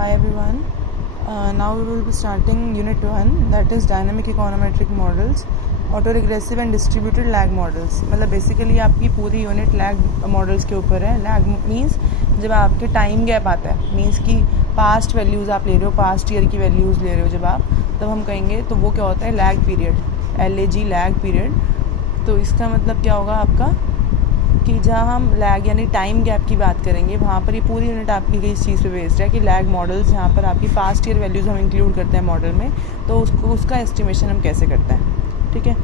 Hi everyone. Now we will be starting Unit 1, that is Dynamic Econometric Models, Autoregressive and Distributed Lag Models. मतलब basically आपकी पूरी unit lag models के ऊपर है. Lag means जब आपके टाइम गैप आता है, मीन्स कि पास्ट वैल्यूज़ आप ले रहे हो, पास्ट ईयर की वैल्यूज़ ले रहे हो जब आप, तब हम कहेंगे तो वो क्या होता है, lag period, LAG lag period. तो इसका मतलब क्या होगा आपका कि जहाँ हम लैग यानी टाइम गैप की बात करेंगे, वहाँ पर ये पूरी यूनिट आपकी इस चीज़ पे बेस्ड है कि लैग मॉडल्स जहाँ पर आपकी पास्ट ईयर वैल्यूज़ हम इंक्लूड करते हैं मॉडल में, तो उसका एस्टिमेशन हम कैसे करते हैं. ठीक है.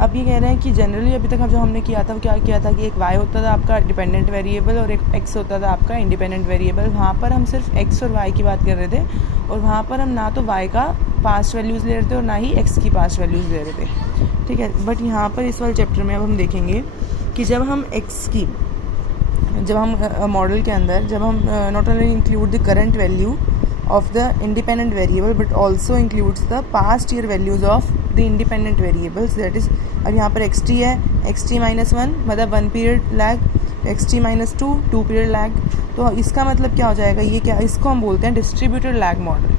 अब ये कह रहे हैं कि जनरली अभी तक जो हमने किया था वो क्या किया था कि एक y होता था आपका डिपेंडेंट वेरिएबल और एक x होता था आपका इंडिपेंडेंट वेरिएबल. वहाँ पर हम सिर्फ x और y की बात कर रहे थे, और वहाँ पर हम ना तो y का पास्ट वैल्यूज़ ले रहे थे और ना ही x की पास्ट वैल्यूज़ ले रहे थे. ठीक है. बट यहाँ पर इस वाले चैप्टर में अब हम देखेंगे कि जब हम मॉडल के अंदर जब हम not only include the current value of the independent variable but also includes the past year values of the independent variables, that is अब यहाँ पर xt है, xt minus 1 मतलब 1 period lag, xt minus 2 period lag. तो इसका मतलब क्या हो जाएगा, ये क्या, इसको हम बोलते हैं distributed lag model.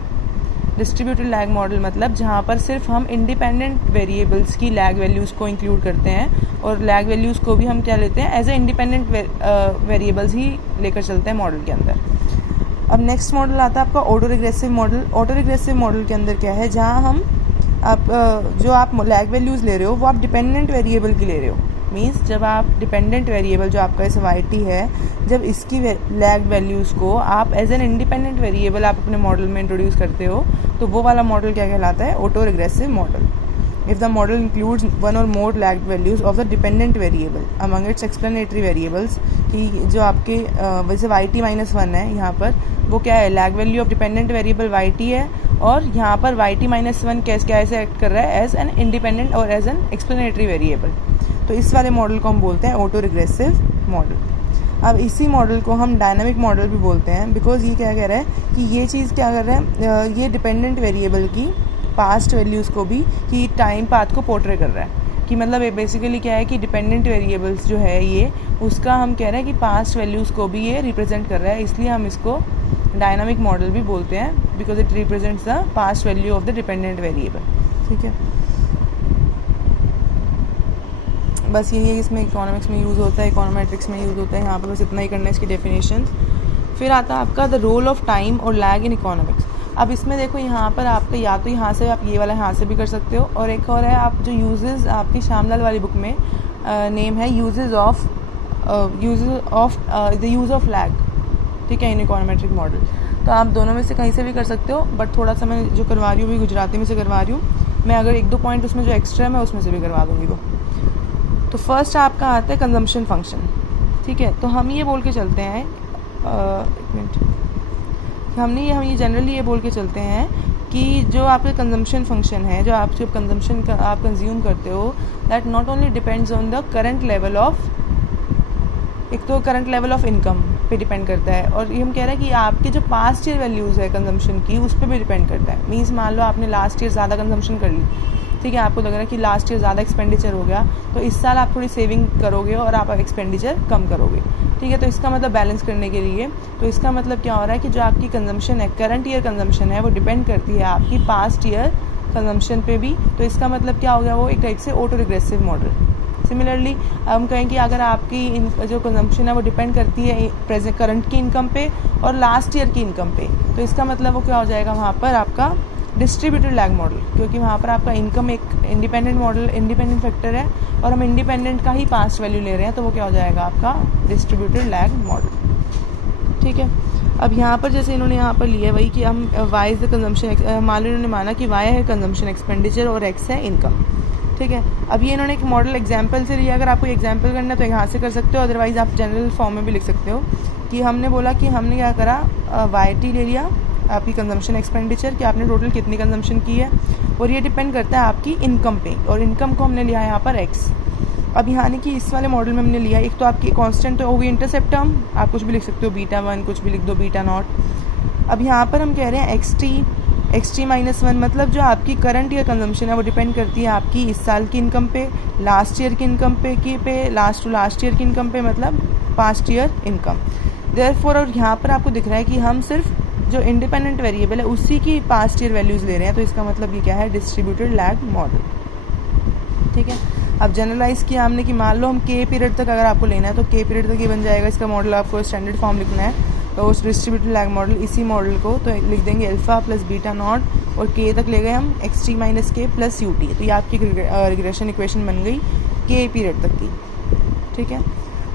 Distributed lag model मतलब जहाँ पर सिर्फ हम इंडिपेंडेंट वेरिएबल्स की लैग वैल्यूज़ को इंक्लूड करते हैं और लैग वैल्यूज़ को भी हम क्या लेते हैं, एज ए इंडिपेंडेंट वेरिएबल्स ही लेकर चलते हैं मॉडल के अंदर. अब नेक्स्ट मॉडल आता है आपका auto regressive model. Auto regressive model के अंदर क्या है, जहाँ हम जो आप लैग वैल्यूज़ ले रहे हो वो आप डिपेंडेंट वेरिएबल की ले रहे हो. मीन्स जब आप डिपेंडेंट वेरिएबल जो आपका ऐसे YT है, जब इसकी लैग वैल्यूज़ को आप एज एन इंडिपेंडेंट वेरिएबल आप अपने मॉडल में इंट्रोड्यूस करते हो, तो वो वाला मॉडल क्या कहलाता है, auto regressive model. If the model includes one or more lagged values of the dependent variable among its explanatory variables, कि जो आपके वैसे YT minus 1 है यहाँ पर, वो क्या है, lag value of dependent variable YT है, और यहाँ पर YT minus 1 कैसे एक्ट कर रहा है, एज एन इंडिपेंडेंट और एज एन एक्सप्लेनेटरी वेरिएबल. तो इस वाले मॉडल को हम बोलते हैं ऑटो रिग्रेसिव मॉडल. अब इसी मॉडल को हम डायनामिक मॉडल भी बोलते हैं, बिकॉज ये क्या कह रहा है कि ये चीज़ क्या कर रहा है, ये डिपेंडेंट वेरिएबल की पास्ट वैल्यूज़ को भी कि टाइम पाथ को पोर्ट्रे कर रहा है. कि मतलब ये बेसिकली क्या है कि डिपेंडेंट वेरिएबल्स जो है ये, उसका हम कह रहे हैं कि पास्ट वैल्यूज़ को भी ये रिप्रेजेंट कर रहा है, इसलिए हम इसको डायनामिक मॉडल भी बोलते हैं, because it represents the past value of the dependent variable. ठीक है. बस यही इसमें इकोनॉमिक्स में यूज़ होता है, इकोनोमेट्रिक्स में यूज़ होता है. यहाँ पर बस इतना ही करना है इसकी डेफिनेशन. फिर आता है आपका द रोल ऑफ टाइम और लैग इन इकोनॉमिक्स. अब इसमें देखो यहाँ पर आपका या तो यहाँ से आप ये वाला यहाँ से भी कर सकते हो, और एक और है आप जो यूजेस आपकी श्यामलाल वाली बुक में नेम है uses of the use of lag. ठीक है, इन इकोनोमेट्रिक मॉडल. तो आप दोनों में से कहीं से भी कर सकते हो, बट थोड़ा सा मैं जो करवा रही हूँ भी गुजराती में से करवा रही हूँ. मैं अगर 1-2 पॉइंट उसमें जो एक्स्ट्रा है मैं उसमें से भी करवा दूँगी वो. तो फर्स्ट आपका आता है कंजम्पशन फंक्शन. ठीक है. तो हम ये बोल के चलते हैं, एक मिनट, हम ये जनरली ये बोल के चलते हैं कि जो आपका कंजम्पशन फंक्शन है, जो आप जब कंजम्पशन आप कंज्यूम करते हो, that not only depends on the current level of, एक तो करंट लेवल ऑफ इनकम पे डिपेंड करता है, और ये हम कह रहे हैं कि आपकी जो पास्ट ईयर वैल्यूज़ है कंजम्पशन की, उस पर भी डिपेंड करता है. मीन्स मान लो आपने लास्ट ईयर ज़्यादा कंजम्पशन कर ली, ठीक है, आपको लग रहा है कि लास्ट ईयर ज़्यादा एक्सपेंडिचर हो गया, तो इस साल आप थोड़ी सेविंग करोगे और आप एक्सपेंडिचर कम करोगे. ठीक है. तो इसका मतलब बैलेंस करने के लिए, तो इसका मतलब क्या हो रहा है कि जो आपकी कंजम्पशन है, करंट ईयर कंजम्पशन है, वो डिपेंड करती है आपकी पास्ट ईयर कंजम्पशन पे भी. तो इसका मतलब क्या हो गया, वो एक टाइप से ऑटो रिग्रेसिव मॉडल. सिमिलरली हम कहें कि अगर आपकी जो कंजम्पशन है वो डिपेंड करती है प्रेजेंट करंट की इनकम पे और लास्ट ईयर की इनकम पे, तो इसका मतलब वो क्या हो जाएगा वहाँ पर आपका डिस्ट्रीब्यूटेड लैग मॉडल, क्योंकि वहाँ पर आपका इनकम एक इंडिपेंडेंट मॉडल, इंडिपेंडेंट फैक्टर है, और हम इंडिपेंडेंट का ही पास्ट वैल्यू ले रहे हैं, तो वो क्या हो जाएगा आपका डिस्ट्रीब्यूटेड लैग मॉडल. ठीक है. अब यहाँ पर जैसे इन्होंने यहाँ पर लिया है वही कि हम वाई इज़ द कंजम्पशन, मान लो इन्होंने माना कि वाई है कंजम्पशन एक्सपेंडिचर और एक्स है इनकम. ठीक है. अब ये इन्होंने एक मॉडल एग्जाम्पल से लिया. अगर आपको एग्जाम्पल करना है तो यहाँ से कर सकते हो, अदरवाइज़ आप जनरल फॉर्म में भी लिख सकते हो कि हमने बोला कि हमने क्या करा, YT ले लिया आपकी कंजम्पशन एक्सपेंडिचर, कि आपने टोटल कितनी कंजम्पशन की है, और ये डिपेंड करता है आपकी इनकम पे, और इनकम को हमने लिया है यहाँ पर x. अब यहाँ नहीं कि इस वाले मॉडल में हमने लिया, एक तो आपकी कांस्टेंट तो होगी इंटरसेप्ट टर्म, आप कुछ भी लिख सकते हो, β1 कुछ भी लिख दो, β0. अब यहाँ पर हम कह रहे हैं xt minus 1 मतलब जो आपकी करंट ईयर कंजम्पशन है वो डिपेंड करती है आपकी इस साल की इनकम पे, लास्ट ईयर की इनकम पे लास्ट टू लास्ट ईयर की इनकम पे, मतलब पास्ट ईयर इनकम. देयरफॉर और यहाँ पर आपको दिख रहा है कि हम सिर्फ जो इंडिपेंडेंट वेरिएबल है उसी की पास्ट ईयर वैल्यूज़ ले रहे हैं, तो इसका मतलब ये क्या है, डिस्ट्रीब्यूटेड लैग मॉडल। ठीक है, अब जनरलाइज किया हमने कि मान लो हम के पीरियड तक अगर आपको लेना है तो के पीरियड तक ये बन जाएगा इसका मॉडल, आपको स्टैंडर्ड फॉर्म लिखना है तो उस डिस्ट्रीब्यूटेड लैग मॉडल इसी मॉडल को तो लिख देंगे अल्फा प्लस बीटा नॉट और के तक ले गए हम एक्स टी माइनस के प्लस यू टी, तो ये आपकी रिग्रेशन इक्वेशन बन गई के पीरियड तक की। ठीक है,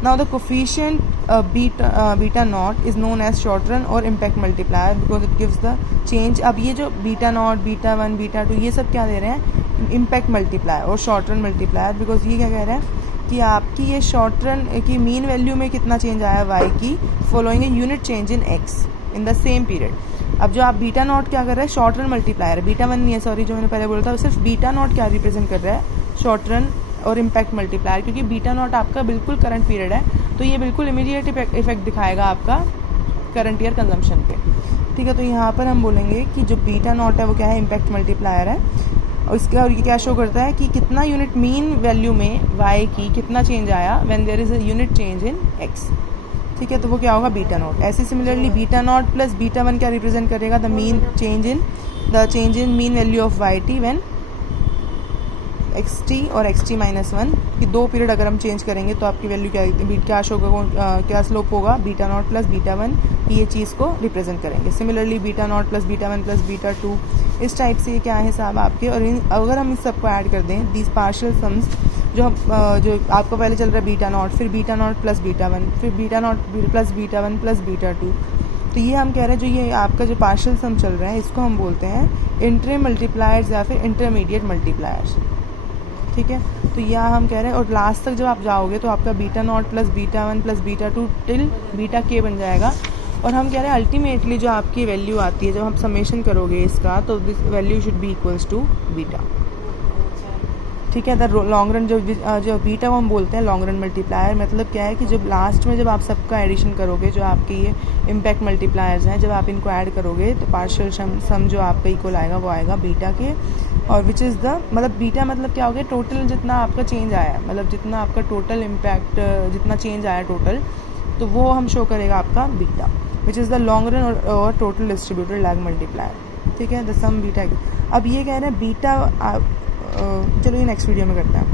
now the coefficient beta naught is known as short run और impact multiplier because it gives the change. अब ये जो beta naught, beta one, beta two, ये सब क्या दे रहे हैं, इम्पैक्ट मल्टीप्लायर और शॉर्ट रन मल्टीप्लायर, बिकॉज ये क्या कह रहा है कि आपकी ये शॉर्ट रन की मीन वैल्यू में कितना चेंज आया वाई की following a unit change in X in the same period. अब जो आप बीटा नॉट क्या कर रहे हैं, शॉर्ट रन मल्टीप्लायर है, बीटा वन नहीं है, सॉरी जो मैंने पहले बोला था, सिर्फ बीटा नॉट क्या रिप्रेजेंट कर रहा है, शॉर्ट रन और इम्पैक्ट मल्टीप्लायर, क्योंकि बीटा नॉट आपका बिल्कुल करंट पीरियड है तो ये बिल्कुल इमीडिएट इफेक्ट दिखाएगा आपका करंट ईयर कंजम्पशन पे। ठीक है, तो यहाँ पर हम बोलेंगे कि जो बीटा नॉट है वो क्या है, इम्पैक्ट मल्टीप्लायर है और इसका और ये क्या शो करता है कि कितना यूनिट मीन वैल्यू में वाई की कितना चेंज आया when there is a unit change in X. ठीक है, तो वो क्या होगा, बीटा नॉट। ऐसे similarly beta naught plus beta one क्या रिप्रेजेंट करेगा, the change in mean value of Y T when X T और एक्स टी माइनस वन की दो पीरियड अगर हम चेंज करेंगे तो आपकी वैल्यू क्या शो होगा, क्या स्लोप होगा, beta naught plus beta one की ये चीज़ को रिप्रेजेंट करेंगे। Similarly beta naught plus beta one plus beta to, इस टाइप से ये क्या है साहब आपके। और अगर हम इस सबको ऐड कर दें, दीज पार्शियल सम्स जो आपको पहले चल रहा है बीटा नॉट, फिर beta naught plus beta one, फिर beta naught plus beta one plus beta two, तो ये हम कह रहे हैं जो ये आपका जो पार्शियल सम चल रहा है इसको हम बोलते हैं इंटर मल्टीप्लायर्स या फिर इंटरमीडिएट मल्टीप्लायर्स। ठीक है, तो यह हम कह रहे हैं और लास्ट तक जब आप जाओगे तो आपका beta naught plus beta one plus beta to till beta के बन जाएगा। और हम कह रहे हैं अल्टीमेटली जो आपकी वैल्यू आती है जब हम समेशन करोगे इसका तो this value should be equals to beta. ठीक है, द लॉन्ग रन जो बीटा वो हम बोलते हैं लॉन्ग रन मल्टीप्लायर, मतलब क्या है कि जब लास्ट में जब आप सबका एडिशन करोगे जो आपके ये इम्पैक्ट मल्टीप्लायर्स हैं, जब आप इनको ऐड करोगे तो पार्शियल सम जो आपका इक्वल आएगा वो आएगा बीटा के, और विच इज़ द मतलब बीटा मतलब क्या हो गया, टोटल जितना आपका चेंज आया, मतलब जितना आपका टोटल इम्पैक्ट जितना चेंज आया टोटल, तो वो हम शो करेगा आपका beta, which is the long run और टोटल डिस्ट्रीब्यूटेड लैग मल्टीप्लायर। ठीक है, द सम बीटा। अब ये कह रहे हैं बीटा, चलो ये नेक्स्ट वीडियो में करते हैं।